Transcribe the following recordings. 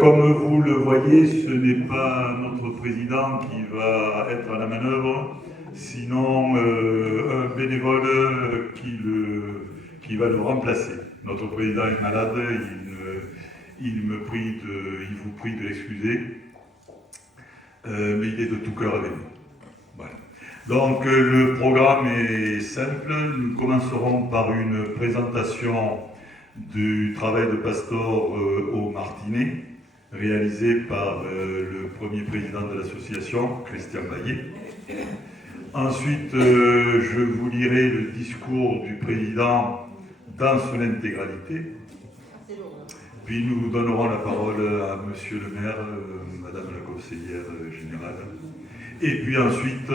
Comme vous le voyez, ce n'est pas notre président qui va être à la manœuvre, sinon un bénévole qui va le remplacer. Notre président est malade, il vous prie de l'excuser, mais il est de tout cœur avec nous. Voilà. Donc le programme est simple, nous commencerons par une présentation du travail de Pastor au Martinet, réalisé par le premier président de l'association, Christian Baillet. Ensuite, je vous lirai le discours du président dans son intégralité. Puis nous donnerons la parole à monsieur le maire, madame la conseillère générale. Et puis ensuite,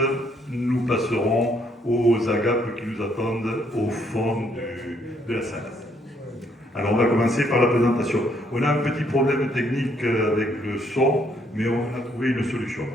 nous passerons aux agapes qui nous attendent au fond de la salle. Alors on va commencer par la présentation. On a un petit problème technique avec le son, mais on a trouvé une solution.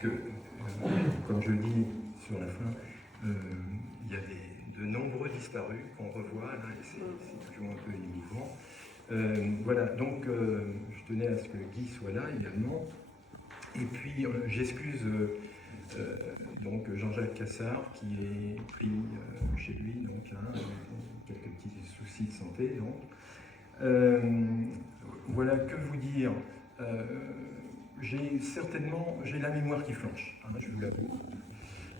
puisque, comme je le dis sur la fin, il y a de nombreux disparus qu'on revoit, là, et c'est toujours un peu émouvant. Voilà, donc je tenais à ce que Guy soit là également. Et puis j'excuse donc Jean-Jacques Cassard qui est pris chez lui, donc quelques petits soucis de santé. Donc. Voilà, que vous dire, j'ai la mémoire qui flanche, je vous l'avoue.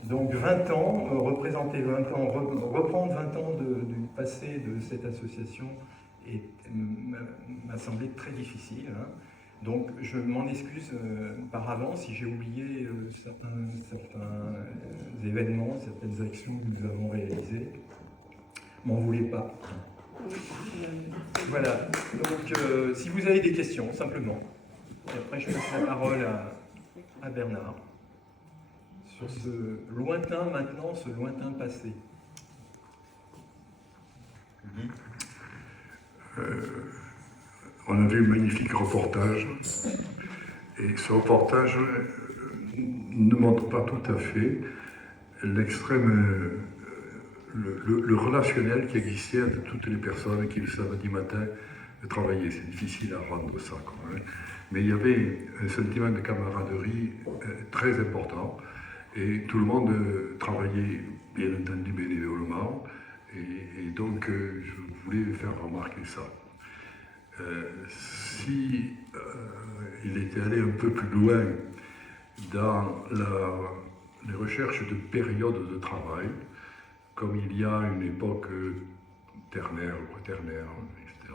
Donc 20 ans, représenter 20 ans, reprendre 20 ans du passé de cette association m'a semblé très difficile. Donc je m'en excuse par avance si j'ai oublié certains événements, certaines actions que nous avons réalisées. M'en voulez pas. Voilà, donc si vous avez des questions, simplement. Et après je passe la parole à Bernard. Sur ce lointain maintenant, ce lointain passé. On a vu un magnifique reportage, et ce reportage ne montre pas tout à fait l'extrême, le relationnel qui existait entre toutes les personnes qui le samedi matin travaillaient. C'est difficile à rendre ça, quand même. Mais il y avait un sentiment de camaraderie très important. Et tout le monde travaillait, bien entendu, bénévolement. Et donc, je voulais faire remarquer ça. Si il était allé un peu plus loin dans les recherches de périodes de travail, comme il y a une époque ternaire, quaternaire, etc.,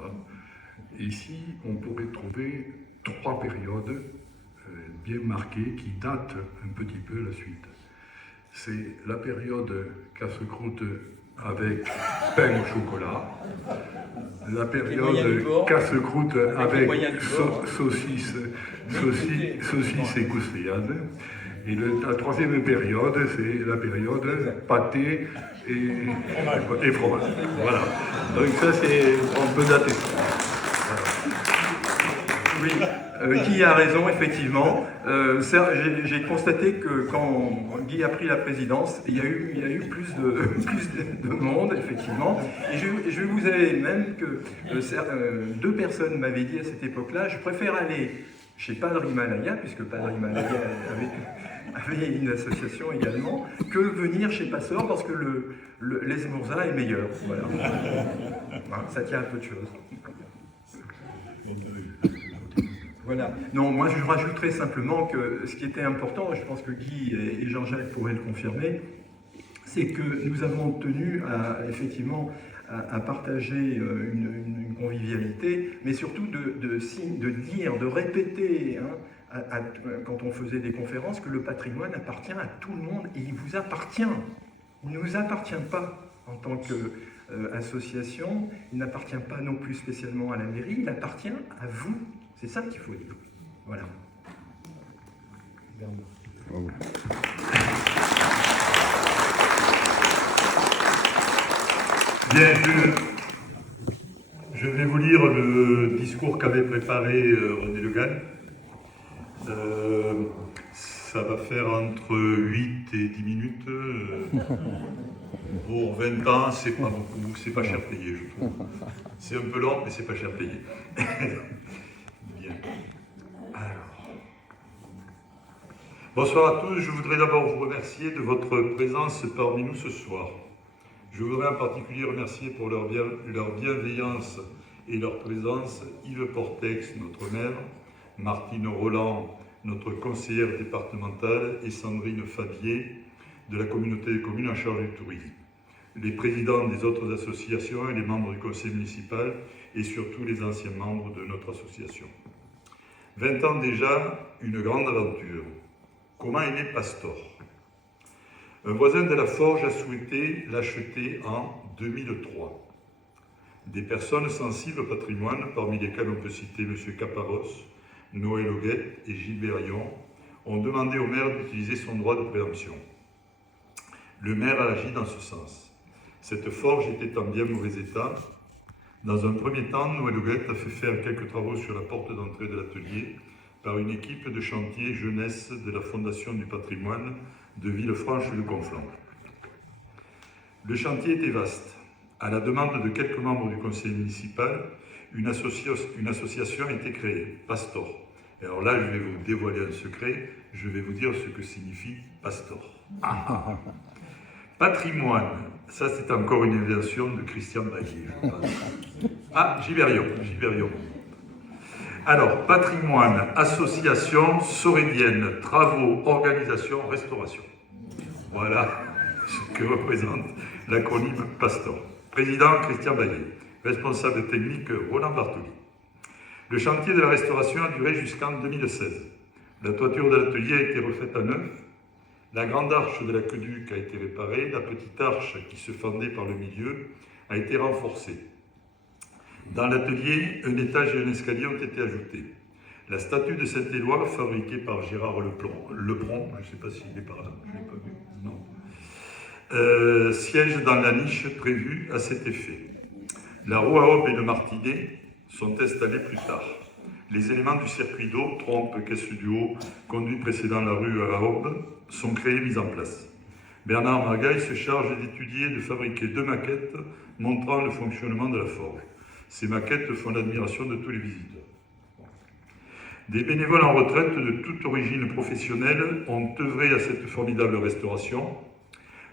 ici, on pourrait trouver 3 périodes bien marquées qui datent un petit peu la suite. C'est la période casse-croûte avec pain au chocolat, la période casse-croûte avec saucisse et croustillade, et la 3e période, c'est la période pâté et fromage. Voilà. Donc ça, on peut dater ça. Oui, Guy a raison, effectivement. J'ai constaté que quand Guy a pris la présidence, il y a eu plus de monde, effectivement. Et je vous avais même que 2 personnes m'avaient dit à cette époque-là, je préfère aller chez Padre Himalaya, puisque Padre Himalaya avait une association également, que venir chez Passor, parce que l'esmorzin est meilleur. Voilà. Ça tient à peu de choses. Voilà. Non, moi je rajouterais simplement que ce qui était important, je pense que Guy et Jean-Jacques pourraient le confirmer, c'est que nous avons tenu effectivement à partager une convivialité, mais surtout de dire, de répéter, quand on faisait des conférences, que le patrimoine appartient à tout le monde et il vous appartient. Il ne nous appartient pas en tant qu'association, il n'appartient pas non plus spécialement à la mairie, il appartient à vous. C'est ça qu'il faut dire. Voilà. Oh. Bien, je vais vous lire le discours qu'avait préparé René Le Gall. Ça va faire entre 8 et 10 minutes. Pour 20 ans, c'est pas beaucoup, c'est pas cher payé, je trouve. C'est un peu long, mais c'est pas cher payé. Bien. Alors. Bonsoir à tous, je voudrais d'abord vous remercier de votre présence parmi nous ce soir. Je voudrais en particulier remercier pour leur bienveillance et leur présence Yves Portex, notre maire, Martine Roland, notre conseillère départementale, et Sandrine Fabier, de la communauté des communes en charge du tourisme, les présidents des autres associations et les membres du conseil municipal, et surtout les anciens membres de notre association. 20 ans déjà, une grande aventure. Comment est né Pastor ? Un voisin de la Forge a souhaité l'acheter en 2003. Des personnes sensibles au patrimoine, parmi lesquelles on peut citer M. Caparros, Noël Auguette et Gilbert Rion, ont demandé au maire d'utiliser son droit de préemption. Le maire a agi dans ce sens. Cette forge était en bien mauvais état. Dans un premier temps, Noël Auguette a fait faire quelques travaux sur la porte d'entrée de l'atelier, par une équipe de chantier jeunesse de la Fondation du patrimoine de Villefranche-de-Conflans. Le chantier était vaste. À la demande de quelques membres du conseil municipal, une association a été créée, Pastor. Et alors là, je vais vous dévoiler un secret, je vais vous dire ce que signifie Pastor. Patrimoine, ça c'est encore une invention de Christian Bailly. Giberion. Alors, patrimoine, association sorédienne, travaux, organisation, restauration. Voilà ce que représente l'acronyme Pastor. Président Christian Bailly, responsable technique Roland Bartoli. Le chantier de la restauration a duré jusqu'en 2016. La toiture de l'atelier a été refaite à neuf. La grande arche de l'aqueduc a été réparée. La petite arche qui se fendait par le milieu a été renforcée. Dans l'atelier, un étage et un escalier ont été ajoutés. La statue de Saint-Éloi, fabriquée par Gérard Lepron, je ne sais pas s'il est par là, je ne l'ai pas vu, non. Siège dans la niche prévue à cet effet. La roue à aube et le martinet sont installés plus tard. Les éléments du circuit d'eau, trompe, caisse du haut, conduit précédant la rue à aube, sont créés et mis en place. Bernard Margaille se charge d'étudier et de fabriquer 2 maquettes montrant le fonctionnement de la forge. Ces maquettes font l'admiration de tous les visiteurs. Des bénévoles en retraite de toute origine professionnelle ont œuvré à cette formidable restauration.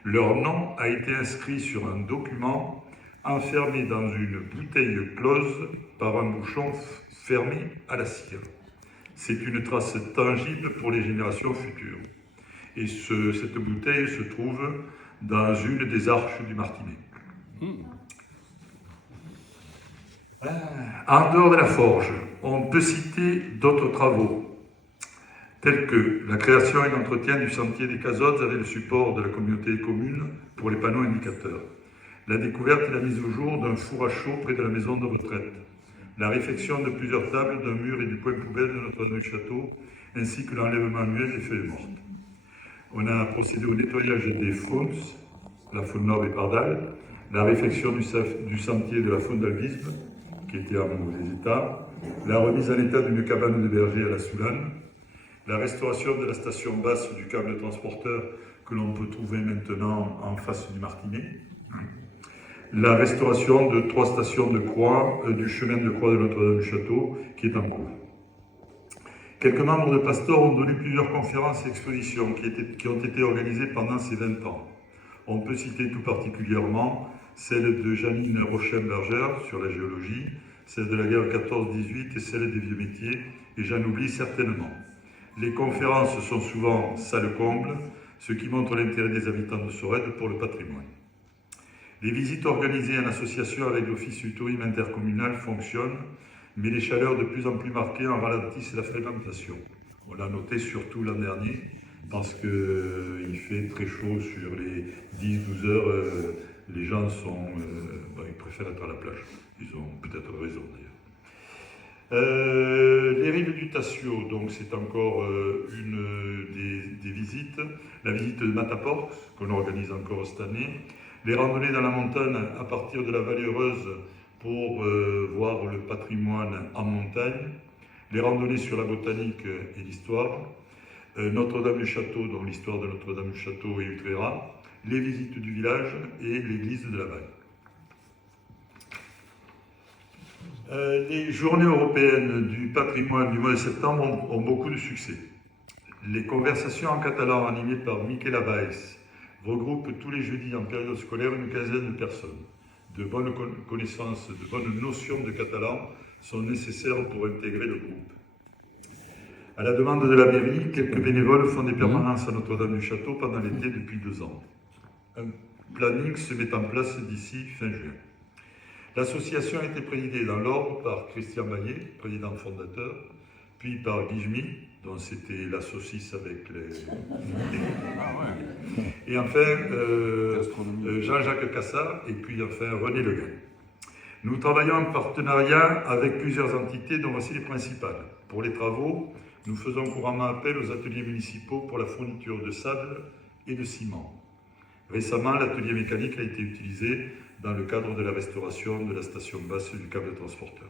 Leur nom a été inscrit sur un document enfermé dans une bouteille close par un bouchon fermé à la cire. C'est une trace tangible pour les générations futures. Et cette bouteille se trouve dans une des arches du Martinet. En dehors de la forge, on peut citer d'autres travaux, tels que la création et l'entretien du sentier des Cazottes avec le support de la communauté des communes pour les panneaux indicateurs, la découverte et la mise au jour d'un four à chaud près de la maison de retraite, la réfection de plusieurs tables, d'un mur et du point poubelle de Notre-Dame-du-Château, ainsi que l'enlèvement manuel des feuilles mortes. On a procédé au nettoyage des faunes, la faune nord et pardale, la réfection du sentier de la faune d'albisme, qui était en mauvais état, la remise en état d'une cabane de berger à la Soulane, la restauration de la station basse du câble transporteur que l'on peut trouver maintenant en face du Martinet, la restauration de 3 stations de croix du chemin de croix de Notre-Dame-du-Château qui est en cours. Quelques membres de Pastor ont donné plusieurs conférences et expositions qui ont été organisées pendant ces 20 ans. On peut citer tout particulièrement celle de Janine Rochem-Berger sur la géologie, celle de la guerre 14-18 et celle des vieux métiers, et j'en oublie certainement. Les conférences sont souvent salle comble, ce qui montre l'intérêt des habitants de Sorède pour le patrimoine. Les visites organisées en association avec l'Office du tourisme intercommunal fonctionnent, mais les chaleurs de plus en plus marquées en ralentissent la fréquentation. On l'a noté surtout l'an dernier, parce qu'il fait très chaud sur les 10-12 heures. Les gens ils préfèrent être à la plage. Ils ont peut-être raison d'ailleurs. Les rives du Tassio, donc c'est encore une des visites. La visite de Mataporte, qu'on organise encore cette année. Les randonnées dans la montagne à partir de la Vallée Heureuse pour voir le patrimoine en montagne. Les randonnées sur la botanique et l'histoire. Notre-Dame-du-Château, donc l'histoire de Notre-Dame-du-Château et Utrera. Les visites du village et l'église de la Valle. Les journées européennes du patrimoine du mois de septembre ont beaucoup de succès. Les conversations en catalan animées par Miquel Abaes regroupent tous les jeudis en période scolaire une quinzaine de personnes. De bonnes connaissances, de bonnes notions de catalan sont nécessaires pour intégrer le groupe. À la demande de la mairie, quelques bénévoles font des permanences à Notre-Dame-du-Château pendant l'été depuis 2 ans. Un planning se met en place d'ici fin juin. L'association a été présidée dans l'ordre par Christian Bailly, président fondateur, puis par Guy Schmy, dont c'était la saucisse avec les... Et enfin, Jean-Jacques Cassard, et puis enfin René Le Guen. Nous travaillons en partenariat avec plusieurs entités, dont voici les principales. Pour les travaux, nous faisons couramment appel aux ateliers municipaux pour la fourniture de sable et de ciment. Récemment, l'atelier mécanique a été utilisé dans le cadre de la restauration de la station basse du câble transporteur.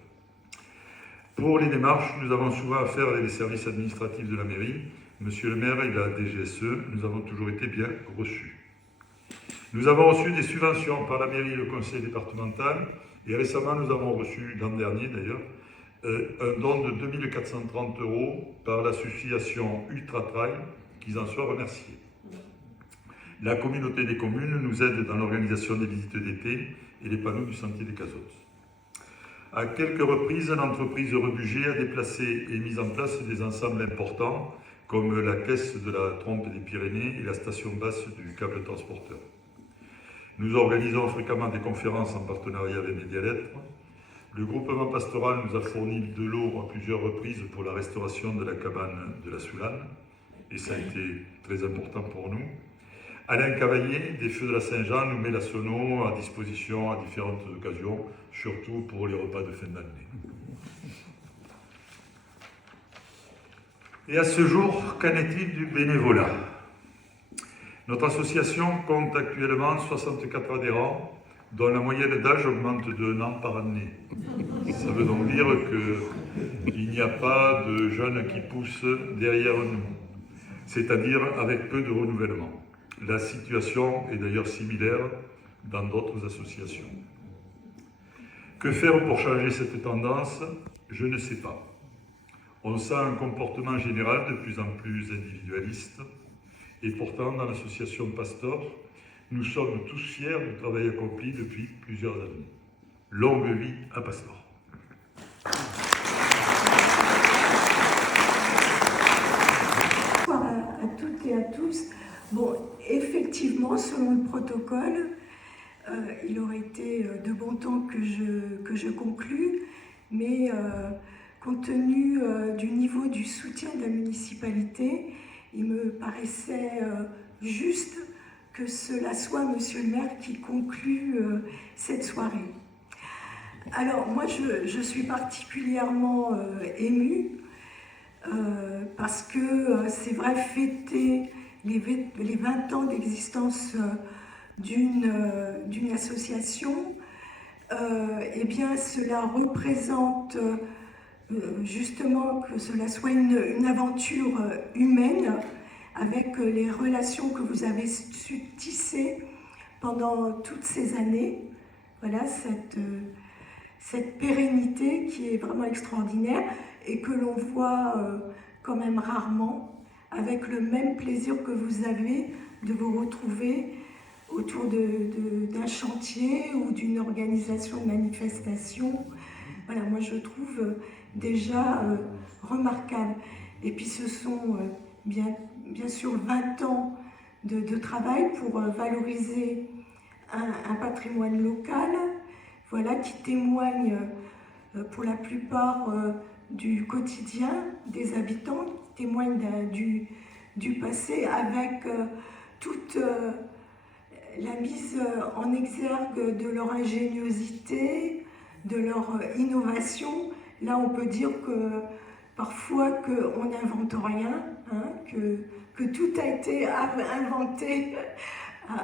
Pour les démarches, nous avons souvent affaire avec les services administratifs de la mairie. Monsieur le maire et la DGSE, nous avons toujours été bien reçus. Nous avons reçu des subventions par la mairie et le conseil départemental, et récemment nous avons reçu, l'an dernier d'ailleurs, un don de 2430 € par l'association Ultra Trail, qu'ils en soient remerciés. La communauté des communes nous aide dans l'organisation des visites d'été et les panneaux du sentier des Cazottes. À quelques reprises, l'entreprise Rebudget a déplacé et mis en place des ensembles importants, comme la caisse de la Trompe des Pyrénées et la station basse du câble transporteur. Nous organisons fréquemment des conférences en partenariat avec Médialettre. Le groupement pastoral nous a fourni de l'eau à plusieurs reprises pour la restauration de la cabane de la Soulane, et ça a été très important pour nous. Alain Cavaillé, des Feux de la Saint-Jean, nous met la sono à disposition à différentes occasions, surtout pour les repas de fin d'année. Et à ce jour, qu'en est-il du bénévolat? Notre association compte actuellement 64 adhérents, dont la moyenne d'âge augmente d'1 an par année. Ça veut donc dire qu'il n'y a pas de jeunes qui poussent derrière nous, c'est-à-dire avec peu de renouvellement. La situation est d'ailleurs similaire dans d'autres associations. Que faire pour changer cette tendance? Je ne sais pas. On sent un comportement général de plus en plus individualiste, et pourtant, dans l'association Pastor, nous sommes tous fiers du travail accompli depuis plusieurs années. Longue vie à Pastor. Bonsoir à toutes et à tous. Bon, effectivement, selon le protocole, il aurait été de bon temps que je conclue, mais compte tenu du niveau du soutien de la municipalité, il me paraissait juste que cela soit Monsieur le maire qui conclut cette soirée. Alors moi je suis particulièrement émue parce que c'est vrai, fêter les 20 ans d'existence d'une association, eh bien cela représente justement que cela soit une aventure humaine avec les relations que vous avez su tisser pendant toutes ces années. Voilà, cette pérennité qui est vraiment extraordinaire et que l'on voit quand même rarement, avec le même plaisir que vous avez de vous retrouver autour d'un chantier ou d'une organisation de manifestation. Voilà, moi je trouve déjà remarquable. Et puis ce sont bien sûr 20 ans de travail pour valoriser un patrimoine local, voilà, qui témoigne pour la plupart du quotidien des habitants, qui témoigne du passé, avec toute la mise en exergue de leur ingéniosité, de leur innovation. Là, on peut dire que parfois qu'on n'invente rien, hein, que tout a été inventé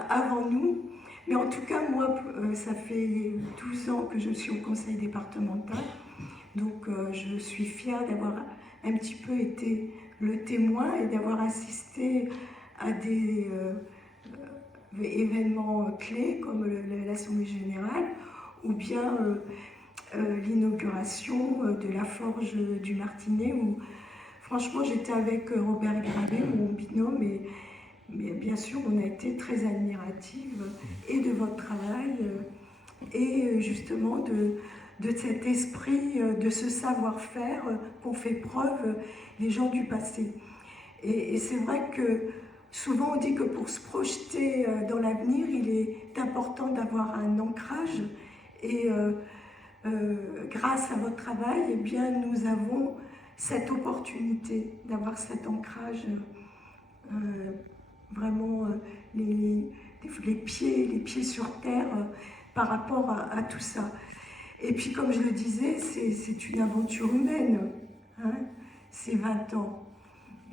avant nous. Mais en tout cas, moi, ça fait 12 ans que je suis au conseil départemental, donc je suis fière d'avoir un petit peu été le témoin et d'avoir assisté à des événements clés comme l'Assemblée générale ou bien l'inauguration de la forge du Martinet où franchement j'étais avec Robert Gravé, mon binôme, mais bien sûr on a été très admirative et de votre travail et justement de cet esprit, de ce savoir-faire qu'ont fait preuve les gens du passé. Et c'est vrai que souvent on dit que pour se projeter dans l'avenir, il est important d'avoir un ancrage et grâce à votre travail, eh bien, nous avons cette opportunité d'avoir cet ancrage, vraiment les pieds sur terre par rapport à tout ça. Et puis, comme je le disais, c'est une aventure humaine, hein, ces 20 ans.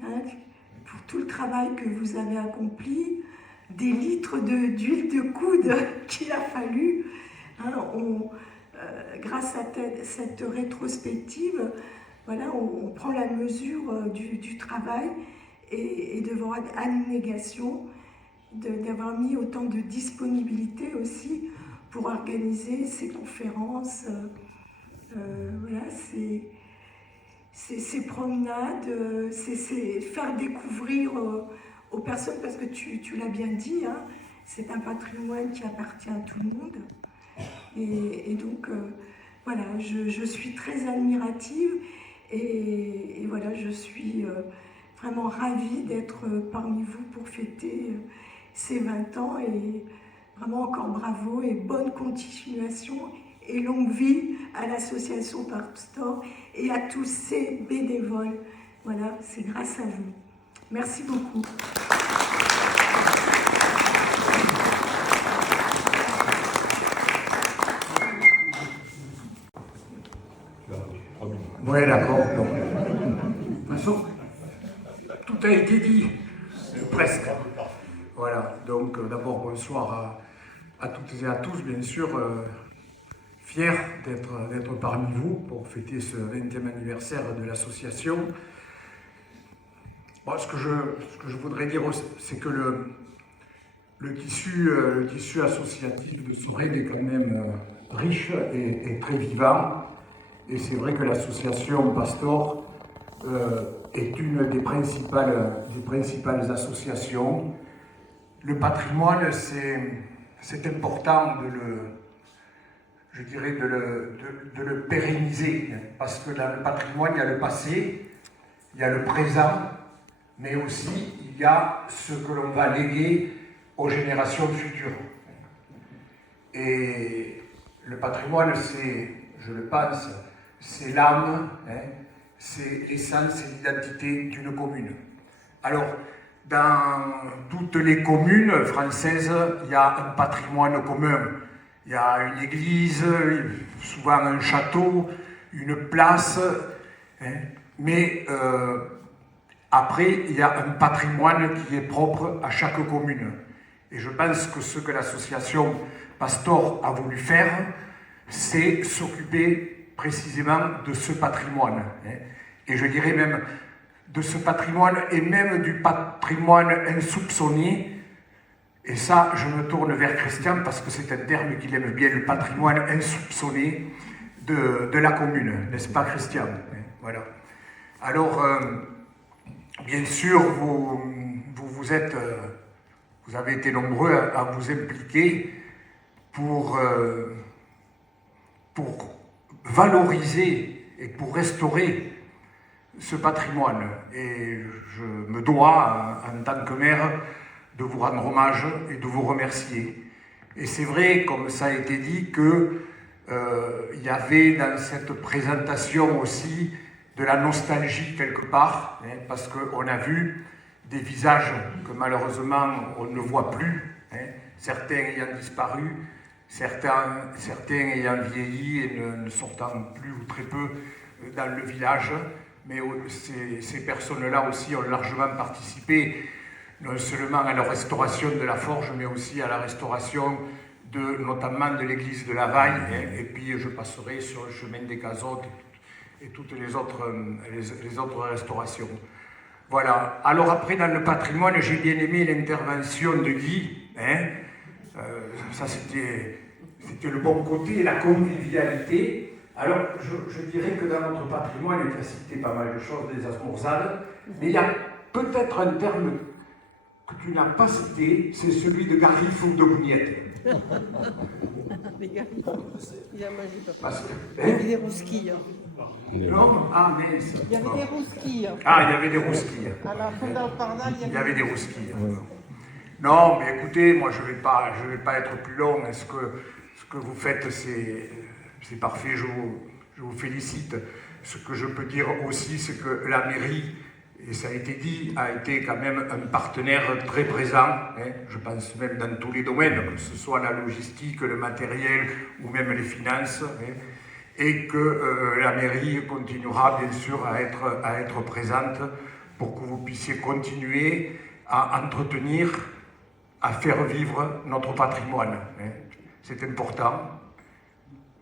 Hein, pour tout le travail que vous avez accompli, des litres d'huile de coude qu'il a fallu, hein, grâce à cette rétrospective, voilà, on prend la mesure du travail et de votre abnégation, d'avoir mis autant de disponibilité aussi pour organiser ces conférences, voilà, ces promenades, c'est faire découvrir aux personnes, parce que tu l'as bien dit, hein, c'est un patrimoine qui appartient à tout le monde. Et donc, voilà, je suis très admirative et voilà, je suis vraiment ravie d'être parmi vous pour fêter ces 20 ans et vraiment encore bravo et bonne continuation et longue vie à l'association Pastor et à tous ces bénévoles. Voilà, c'est grâce à vous. Merci beaucoup. Oui, d'accord. De toute façon, tout a été dit, presque. Voilà, donc d'abord bonsoir à toutes et à tous, bien sûr. Fier d'être parmi vous pour fêter ce 20e anniversaire de l'association. Bon, ce que je voudrais dire, c'est que le tissu associatif de Sorel est quand même riche et très vivant. Et c'est vrai que l'association Pastor est une des principales associations. Le patrimoine, c'est important de le pérenniser, parce que dans le patrimoine, il y a le passé, il y a le présent, mais aussi il y a ce que l'on va léguer aux générations futures. Et le patrimoine, je le pense, c'est l'âme, hein, c'est l'essence, c'est l'identité d'une commune. Alors, dans toutes les communes françaises, il y a un patrimoine commun. Il y a une église, souvent un château, une place, hein, mais après, il y a un patrimoine qui est propre à chaque commune. Et je pense que ce que l'association Pastor a voulu faire, c'est s'occuper précisément de ce patrimoine. Et je dirais même de ce patrimoine et même du patrimoine insoupçonné. Et ça, je me tourne vers Christian parce que c'est un terme qu'il aime bien, le patrimoine insoupçonné de la commune, n'est-ce pas Christian? Voilà. Alors, bien sûr, vous avez été nombreux à vous impliquer pour valoriser et pour restaurer ce patrimoine. Et je me dois, en tant que maire, de vous rendre hommage et de vous remercier. Et c'est vrai, comme ça a été dit, qu'il y avait dans cette présentation aussi de la nostalgie quelque part, hein, parce qu'on a vu des visages que malheureusement on ne voit plus, hein, certains ayant disparu, certains ayant vieilli et ne sortant plus ou très peu dans le village, mais ces personnes-là aussi ont largement participé non seulement à la restauration de la forge, mais aussi à la restauration notamment de l'église de la Vaille, hein, et puis je passerai sur le chemin des Cazottes et toutes les autres restaurations. Voilà. Alors après, dans le patrimoine, j'ai bien aimé l'intervention de Guy, hein. Ça c'était le bon côté, la convivialité. Alors, je dirais que dans notre patrimoine, il a cité pas mal de choses, des asmorzades, mais il y a peut-être un terme que tu n'as pas cité, c'est celui de gariffe ou de bougnette. Les garifes, il a mangé pas. Parce que, Il y avait des rousquilles. non, ah mince. Il y avait des rousquilles. Ah, il y avait des rousquilles. À la fin d'Alpardal, Il y avait des rousquilles. Non, mais écoutez, moi je vais pas être plus long. Ce que vous faites, c'est parfait. Je vous félicite. Ce que je peux dire aussi, c'est que la mairie, et ça a été dit, a été quand même un partenaire très présent, hein, je pense même dans tous les domaines, que ce soit la logistique, le matériel ou même les finances, hein, et que la mairie continuera bien sûr à être présente pour que vous puissiez continuer à entretenir, à faire vivre notre patrimoine. Hein. C'est important.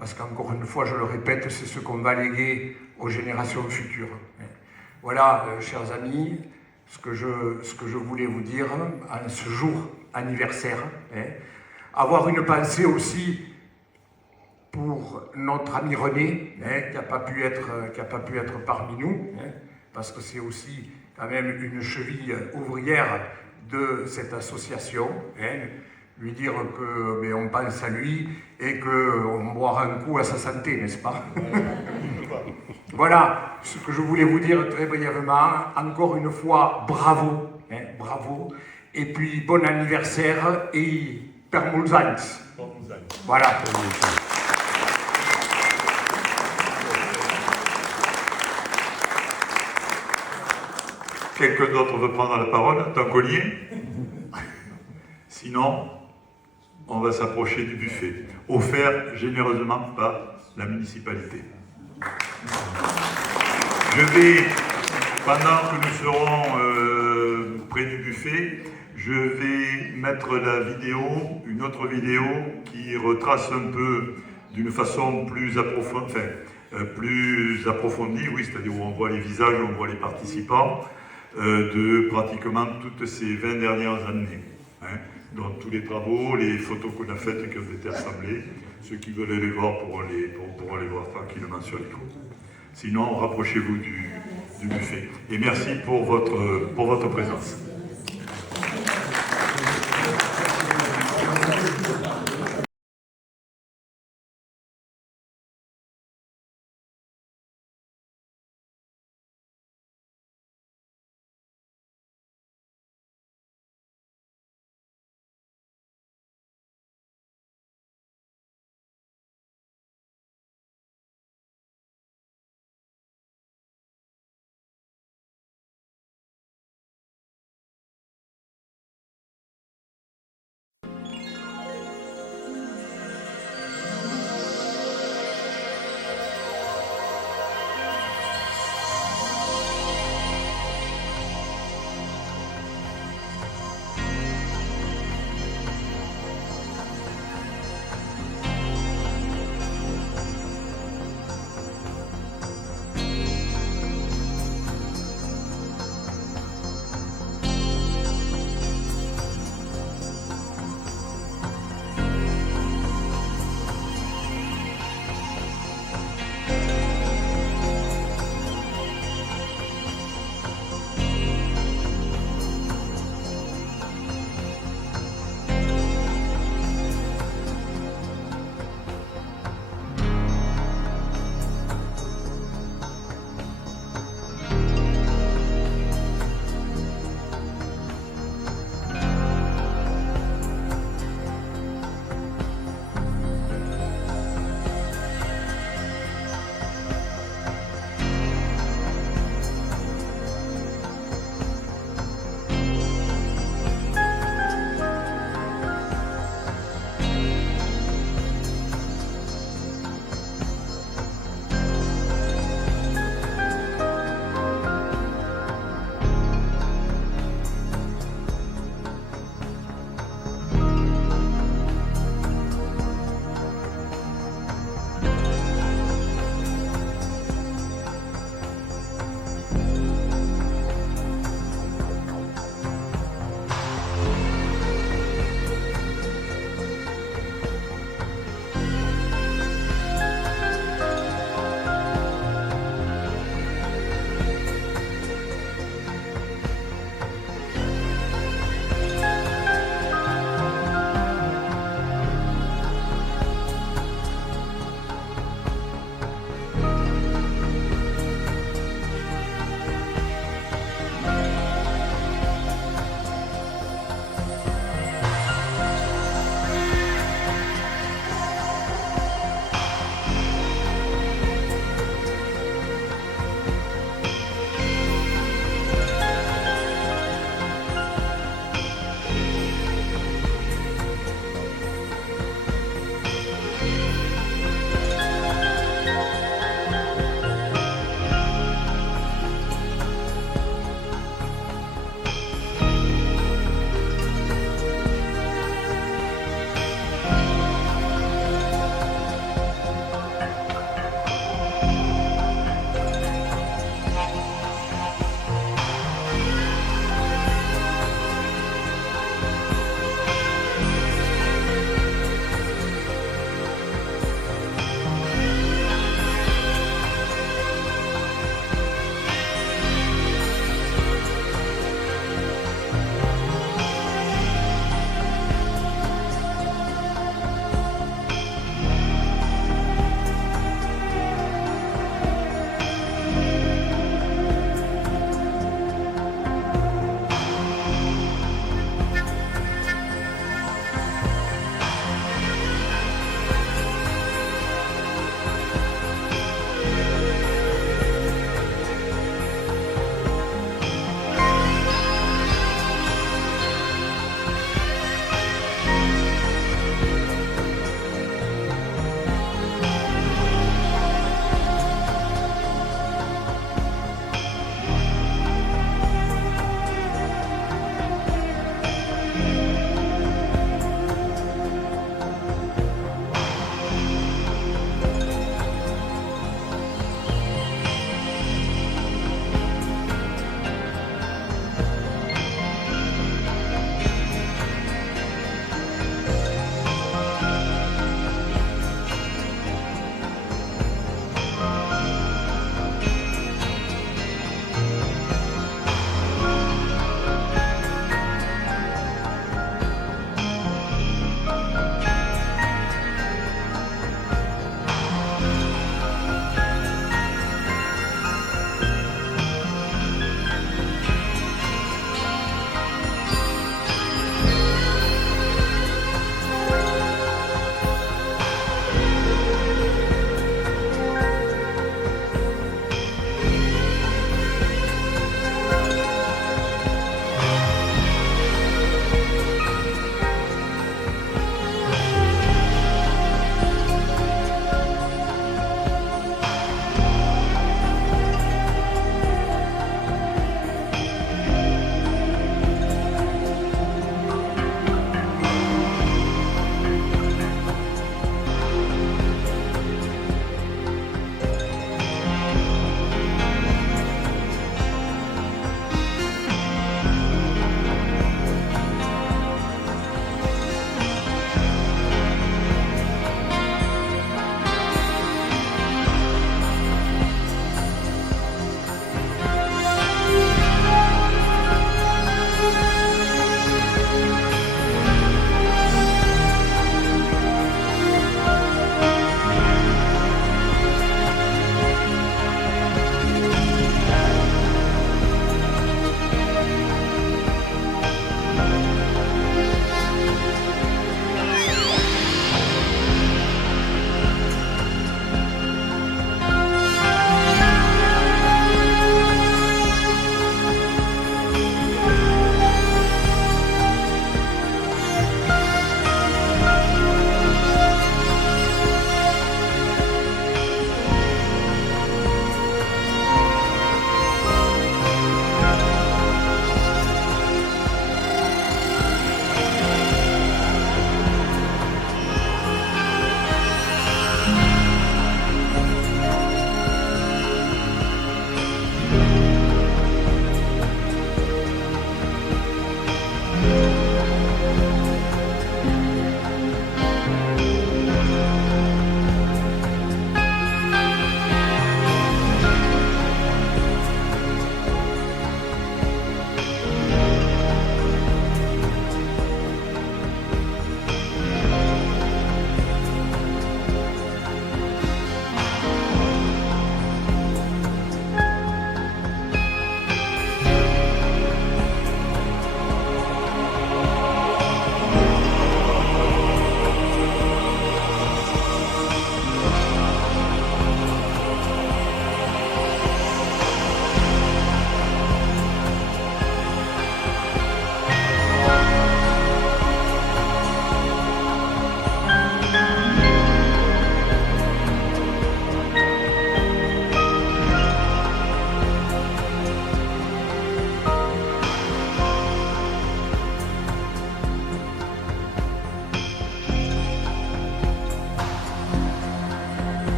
parce qu'encore une fois, je le répète, c'est ce qu'on va léguer aux générations futures. Voilà, chers amis, ce que je voulais vous dire à ce jour anniversaire. Avoir une pensée aussi pour notre ami René, qui n'a pas pu être parmi nous, parce que c'est aussi quand même une cheville ouvrière de cette association. Lui dire que on pense à lui et qu'on boira un coup à sa santé, n'est-ce pas? Voilà ce que je voulais vous dire très brièvement. Encore une fois, bravo, bravo. Et puis bon anniversaire et per molts anys. Voilà. Quelqu'un d'autre veut prendre la parole? Tant collier? Sinon, on va s'approcher du buffet, offert généreusement par la municipalité. Je vais, pendant que nous serons près du buffet, je vais mettre la vidéo, une autre vidéo qui retrace un peu d'une façon plus approfondie, oui, c'est-à-dire où on voit les visages, où on voit les participants, de pratiquement toutes ces 20 dernières années. Donc tous les travaux, les photos qu'on a faites et qui ont été assemblées, ceux qui veulent les voir pourront les voir tranquillement sur l'écran. Sinon, rapprochez-vous du buffet. Et merci pour votre présence.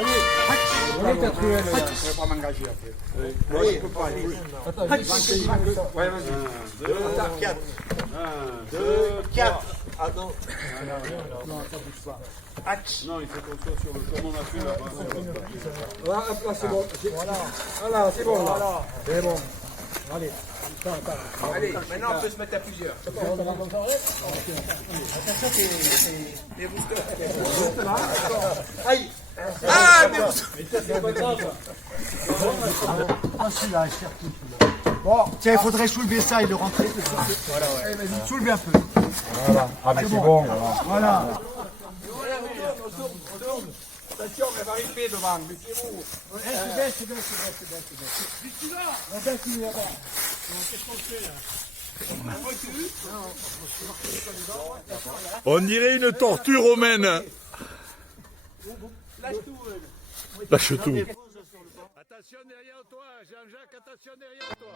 On est à Truel, là. Je vais pas m'engager après. Moi, je peux pas aller. Attends, ouais, vas-y. 2, 4. 1, 2, 4. Ah non. Non, ça bouge pas. Non, il faut qu'on soit sur le comme on a fait là-bas. Voilà, hop, là, c'est bon. Voilà, c'est bon, là. C'est bon. Allez. Allez, maintenant on peut se mettre à plusieurs. Attention, les boosters. Aïe. Ah, mais celui-là, il sert tout. Bon, tiens, il faudrait soulever ça et le rentrer. Voilà, ouais. Vas-y, soulevez un peu. Voilà. Ah, mais c'est bon. Voilà. attention, elle va arriver devant, mais c'est vous. C'est bien. Qu'est-ce qu'il y a là-bas? Qu'est-ce qu'on fait là? On dirait une tortue romaine. Lâche tout. Attention derrière toi, Jean-Jacques, attention derrière toi.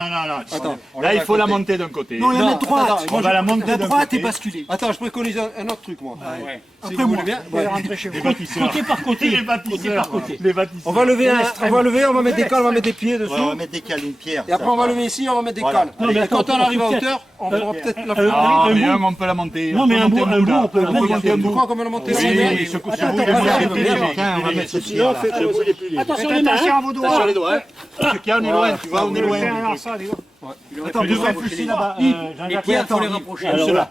Attends, là il faut la monter d'un côté. Non, la main droite. On va la monter La d'un droite côté. est basculée. Attends, je préconise un autre truc, moi. Ouais. Après moi, bien. vous allez rentrer chez vous. Les bâtisseurs. Côté par côté. Les bâtisseurs. par côté. Les bâtisseurs. On va lever, on va mettre des cales, on va mettre des pieds dessus. On va mettre des cales, une pierre. Et après, on va lever ici, on va mettre des Voilà. cales. Non, mais Et quand attends, on arrive à peut-être- hauteur, on pourra peut-être la Ah, faire. mais un un, bout. on peut la monter. Non, on mais peut un monter bout, on peut là. la monter. monter un bout. Pourquoi qu'on va le monter Oui, là-bas ce coup de Attends, bout de attends, pierre est attends, plus léger. attends, On va mettre ceci là. le bout est plus léger. Attention les mains. Attention à vos doigts. Attention les doigts. Parce qu'il y a, on est loin, tu vois, on est loin. Attends, Tu devrais pousser là-bas. les pieds, il faut les rapprocher.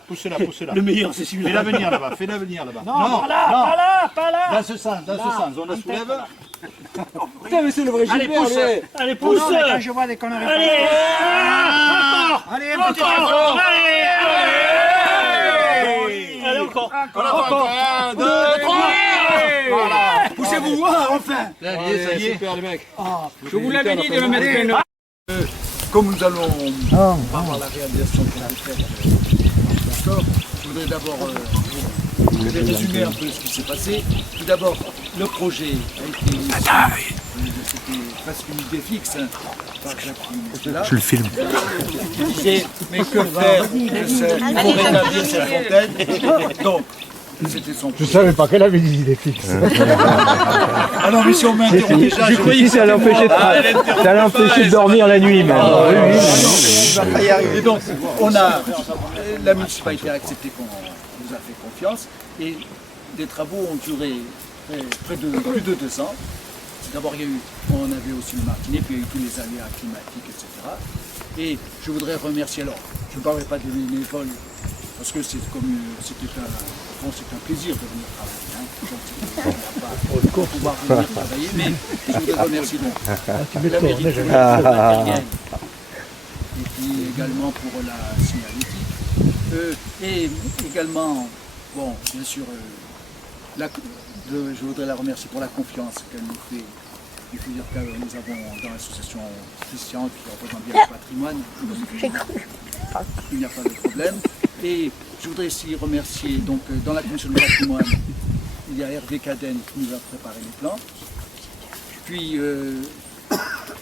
Pousse-la, pousse-la. Le meilleur, c'est celui-là. Fais-la venir là-bas, fais-la venir là-bas. Non, pas là. Dans ce sens, on la soulève. Putain, mais c'est le vrai Allez, Gilbert, pousse. lui. Allez, pousse. Quand je vois des conneries. Allez. Allez, un petit effort. Allez, encore. Encore. 1, 2, 3. Voilà. Poussez-vous, enfin. Ça y est. Super, les mecs. Je vous l'avais dit de le mettre une. Comme nous allons voir la réalisation qu'on a faite d'accord, je voudrais d'abord vous résumer un peu ce qui s'est passé. Tout d'abord, le projet a été c'était presque une idée fixe. Je le filme. Il disait, mais que faire pour rétablir cette fontaine? Donc, c'était son projet. Je savais pas qu'elle avait des idées fixes. Ah non, mais si on m'interrompt déjà, je croyais que ça allait empêcher de dormir la nuit même. Et donc, la municipalité a accepté qu'on nous a fait confiance et les travaux ont duré plus de 2 ans. D'abord, on avait aussi le Martinet, puis il y a eu tous les aléas climatiques, etc. Et je voudrais remercier, alors, je ne parlerai pas des bénévoles, parce que c'est un plaisir de venir travailler. Donc, on va pas pouvoir venir travailler, mais je voudrais remercier donc la mairie pour le matériel, et puis également pour la signalétique. Et également, bon, bien sûr, je voudrais la remercier pour la confiance qu'elle nous fait. Il faut dire que nous avons dans l'association Christian qui représente bien le patrimoine. Il n'y a pas de problème. Et je voudrais aussi remercier, donc dans la commission du patrimoine, il y a Hervé Cadenne qui nous a préparé les plans. Puis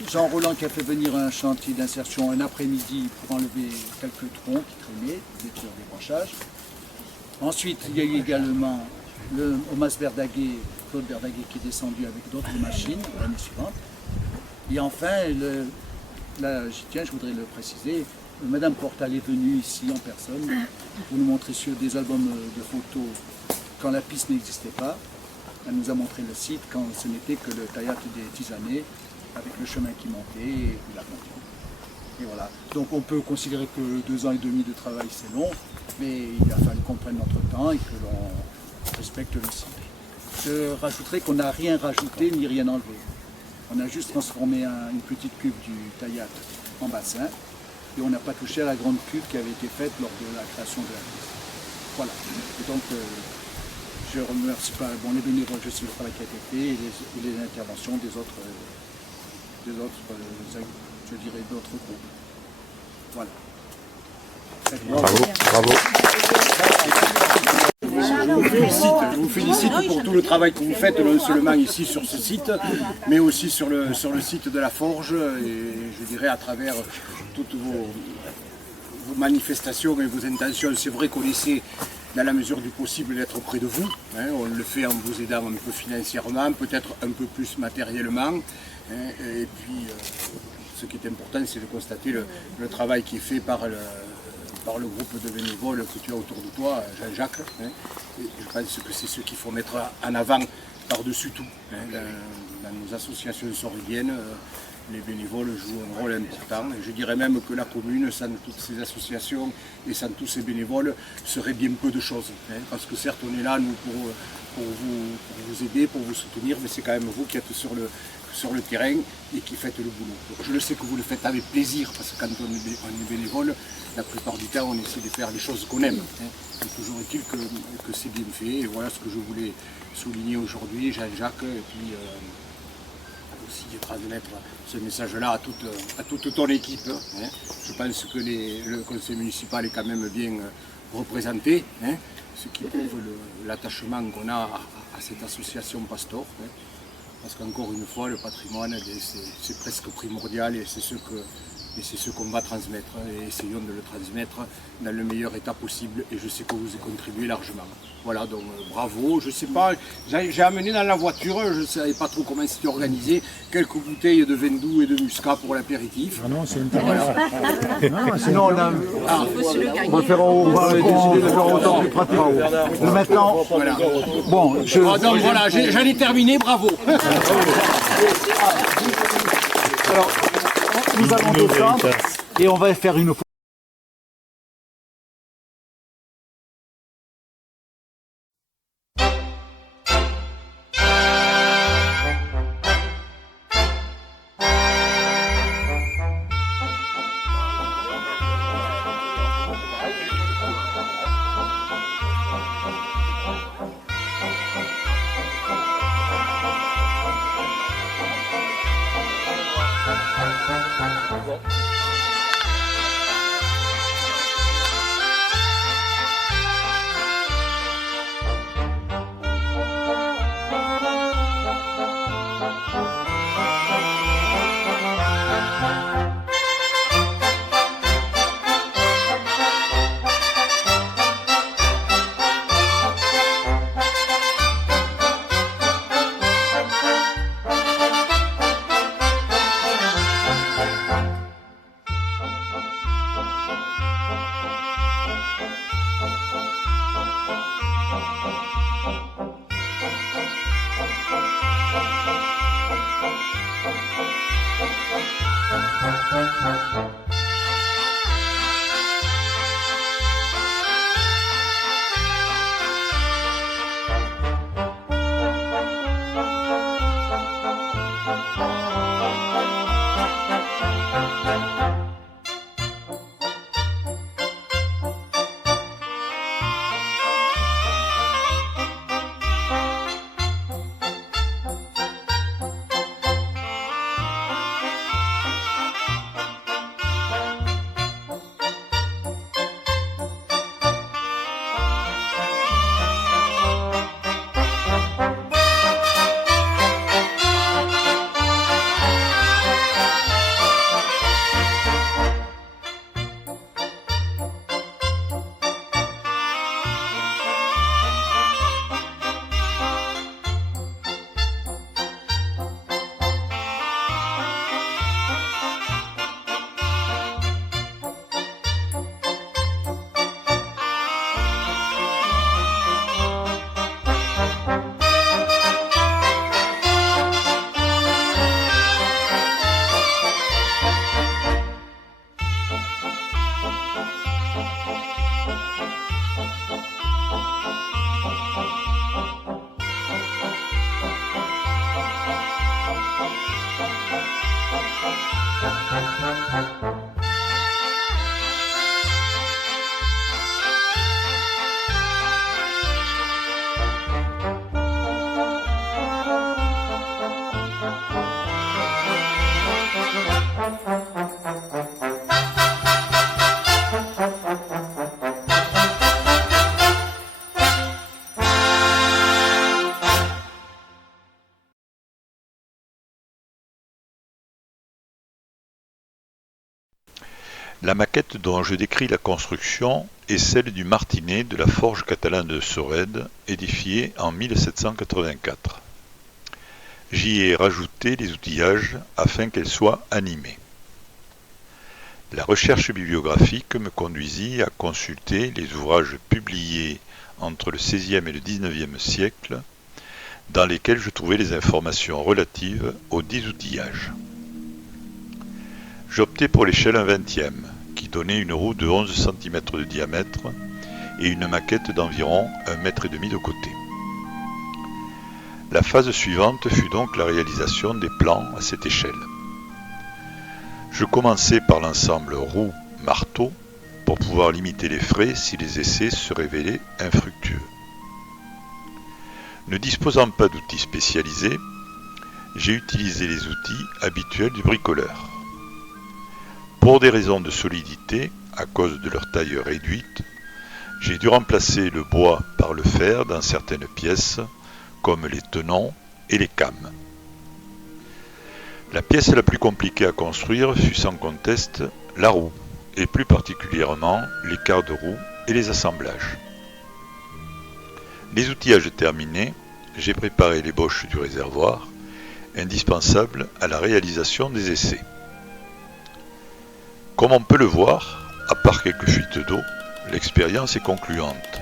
Jean Roland qui a fait venir un chantier d'insertion un après-midi pour enlever quelques troncs qui traînaient, détruire des branchages. Ensuite, il y a eu également Omas Verdaguet, Claude Verdaguet qui est descendu avec d'autres machines l'année suivante. Et enfin, là, j'y tiens, je voudrais le préciser, Madame Portal est venue ici en personne pour nous montrer sur des albums de photos quand la piste n'existait pas. Elle nous a montré le site quand ce n'était que le Tayat des Tisanés avec le chemin qui montait et puis la monture. Et voilà. Donc on peut considérer que 2 ans et demi de travail c'est long, mais il a fallu qu'on prenne notre temps et que l'on respecte le site. Je rajouterai qu'on n'a rien rajouté ni rien enlevé. On a juste transformé une petite cuve du Tayat en bassin et on n'a pas touché à la grande cuve qui avait été faite lors de la création de la piste. Voilà. Et donc je ne remercie pas les bénévoles, je sais le travail qui a été fait et les interventions des autres je dirais d'autres groupes. Voilà. Bravo. Je vous félicite pour tout le travail que vous faites, non seulement ici sur ce site, mais aussi sur le site de la Forge, et je dirais à travers toutes vos manifestations et vos intentions. C'est vrai qu'on essaie, dans la mesure du possible, d'être près de vous. On le fait en vous aidant un peu financièrement, peut-être un peu plus matériellement. Et puis, ce qui est important, c'est de constater le travail qui est fait par le groupe de bénévoles que tu as autour de toi, Jean-Jacques. Et je pense que c'est ce qu'il faut mettre en avant par-dessus tout. Dans nos associations sorguiennes, les bénévoles jouent un rôle important. Et je dirais même que la commune, sans toutes ces associations et sans tous ces bénévoles, serait bien peu de choses. Parce que certes, on est là, nous, pour vous aider, pour vous soutenir, mais c'est quand même vous qui êtes sur le terrain et qui faites le boulot. Donc, je le sais que vous le faites avec plaisir, parce que quand on est bénévole, la plupart du temps, on essaie de faire les choses qu'on aime. Et toujours est-il que c'est bien fait. Et voilà ce que je voulais souligner aujourd'hui, Jean-Jacques, et puis aussi transmettre ce message-là à toute ton équipe. Je pense que le conseil municipal est quand même bien représenté, ce qui prouve l'attachement qu'on a à cette association Pastor. Parce qu'encore une fois, le patrimoine, c'est presque primordial et c'est ce que Et c'est ce qu'on va transmettre, et essayons de le transmettre dans le meilleur état possible, et je sais que vous y contribuez largement. Voilà, donc bravo, je sais pas, j'ai amené dans la voiture, je ne savais pas trop comment c'était organisé, quelques bouteilles de vin doux et de muscat pour l'apéritif. Ah non, c'est une Voilà. Sinon, on va décider de faire autant plus pratique. Mais maintenant, Voilà. bon, Donc voilà, j'en ai terminé, bravo. Alors, nous allons descendre et on va faire une La maquette dont je décris la construction est celle du martinet de la forge catalane de Sorède, édifiée en 1784. J'y ai rajouté les outillages afin qu'elle soit animée. La recherche bibliographique me conduisit à consulter les ouvrages publiés entre le XVIe et le XIXe siècle, dans lesquels je trouvais les informations relatives aux 10 outillages. J'optais pour l'échelle 1/20, qui donnait une roue de 11 cm de diamètre et une maquette d'environ 1,5 m de côté. La phase suivante fut donc la réalisation des plans à cette échelle. Je commençais par l'ensemble roue-marteau pour pouvoir limiter les frais si les essais se révélaient infructueux. Ne disposant pas d'outils spécialisés, j'ai utilisé les outils habituels du bricoleur. Pour des raisons de solidité, à cause de leur taille réduite, j'ai dû remplacer le bois par le fer dans certaines pièces, comme les tenons et les cames. La pièce la plus compliquée à construire fut sans conteste la roue, et plus particulièrement les quarts de roue et les assemblages. Les outillages terminés, j'ai préparé l'ébauche du réservoir, indispensable à la réalisation des essais. Comme on peut le voir, à part quelques fuites d'eau, l'expérience est concluante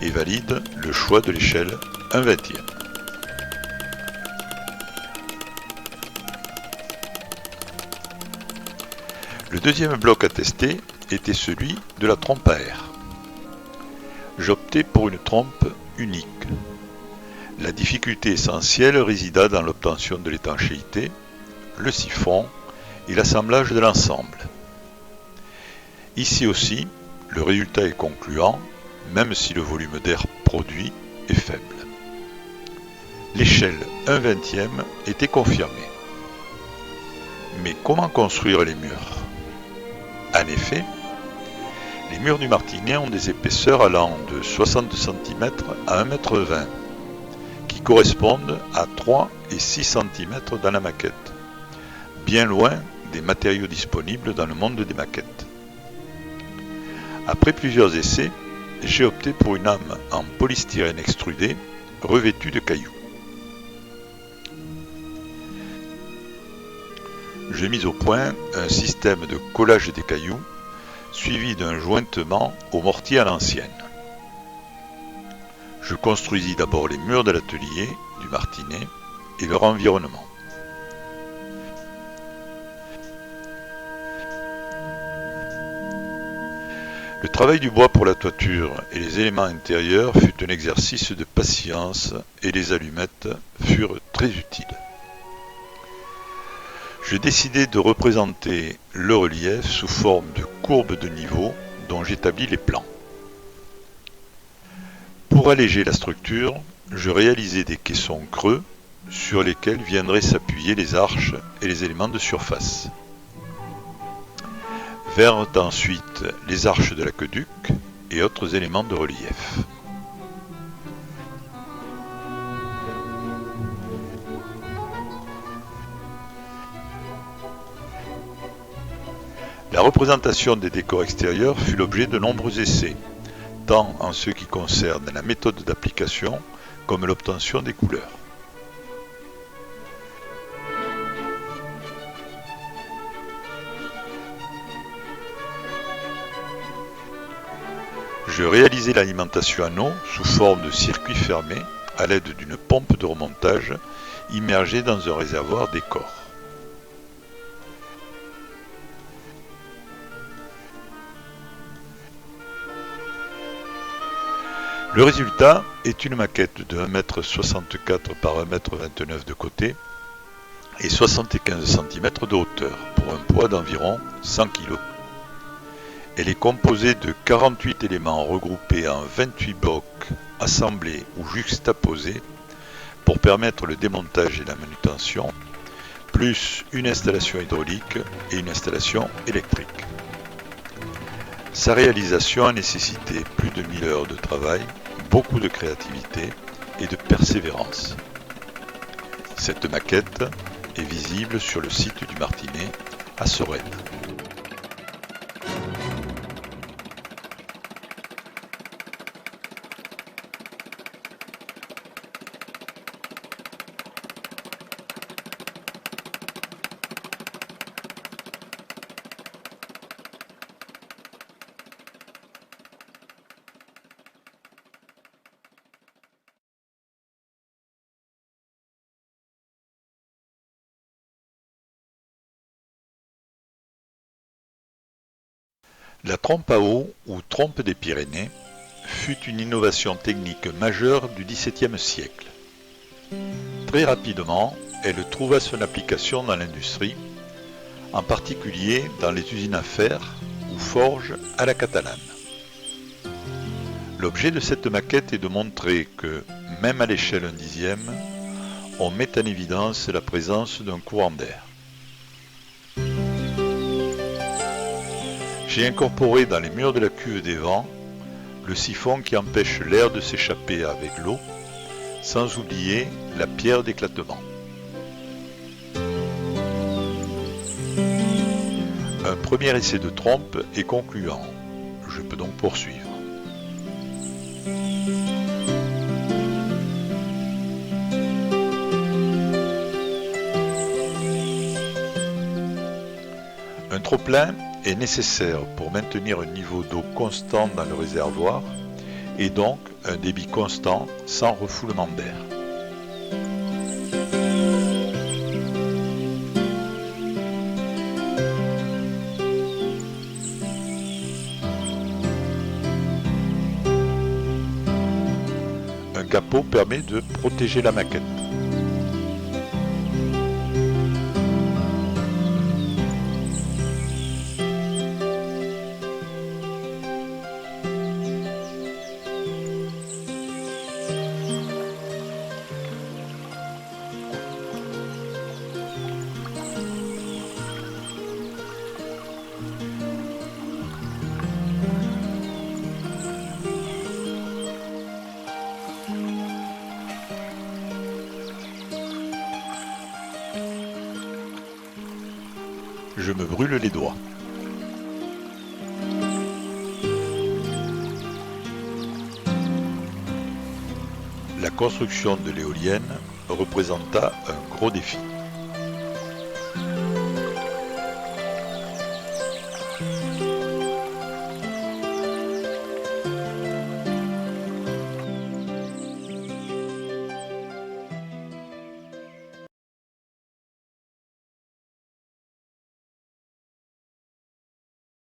et valide le choix de l'échelle 1/20. Le deuxième bloc à tester était celui de la trompe à air. J'optais pour une trompe unique. La difficulté essentielle résida dans l'obtention de l'étanchéité, le siphon et l'assemblage de l'ensemble. Ici aussi, le résultat est concluant, même si le volume d'air produit est faible. L'échelle 1/20 était confirmée. Mais comment construire les murs? En effet, les murs du Martinet ont des épaisseurs allant de 60 cm à 1,20 m, qui correspondent à 3 et 6 cm dans la maquette, bien loin des matériaux disponibles dans le monde des maquettes. Après plusieurs essais, j'ai opté pour une âme en polystyrène extrudé revêtue de cailloux. J'ai mis au point un système de collage des cailloux suivi d'un jointement au mortier à l'ancienne. Je construisis d'abord les murs de l'atelier du Martinet et leur environnement. Le travail du bois pour la toiture et les éléments intérieurs fut un exercice de patience et les allumettes furent très utiles. Je décidai de représenter le relief sous forme de courbes de niveau dont j'établis les plans. Pour alléger la structure, je réalisai des caissons creux sur lesquels viendraient s'appuyer les arches et les éléments de surface. Vinrent ensuite les arches de l'aqueduc et autres éléments de relief. La représentation des décors extérieurs fut l'objet de nombreux essais, tant en ce qui concerne la méthode d'application comme l'obtention des couleurs. Je réalisai l'alimentation en eau sous forme de circuit fermé à l'aide d'une pompe de remontage immergée dans un réservoir décor. Le résultat est une maquette de 1,64 m par 1,29 m de côté et 75 cm de hauteur pour un poids d'environ 100 kg. Elle est composée de 48 éléments regroupés en 28 blocs assemblés ou juxtaposés pour permettre le démontage et la manutention, plus une installation hydraulique et une installation électrique. Sa réalisation a nécessité plus de 1000 heures de travail, beaucoup de créativité et de persévérance. Cette maquette est visible sur le site du Martinet à Sorène. La trompe à eau ou trompe des Pyrénées fut une innovation technique majeure du XVIIe siècle. Très rapidement, elle trouva son application dans l'industrie, en particulier dans les usines à fer ou forges à la catalane. L'objet de cette maquette est de montrer que, même à l'échelle 1/10, on met en évidence la présence d'un courant d'air. J'ai incorporé dans les murs de la cuve des vents le siphon qui empêche l'air de s'échapper avec l'eau, sans oublier la pierre d'éclatement. Un premier essai de trompe est concluant. Je peux donc poursuivre. Un trop-plein est nécessaire pour maintenir un niveau d'eau constant dans le réservoir et donc un débit constant sans refoulement d'air. Un capot permet de protéger la maquette. Je me brûle les doigts. La construction de l'éolienne représenta un gros défi.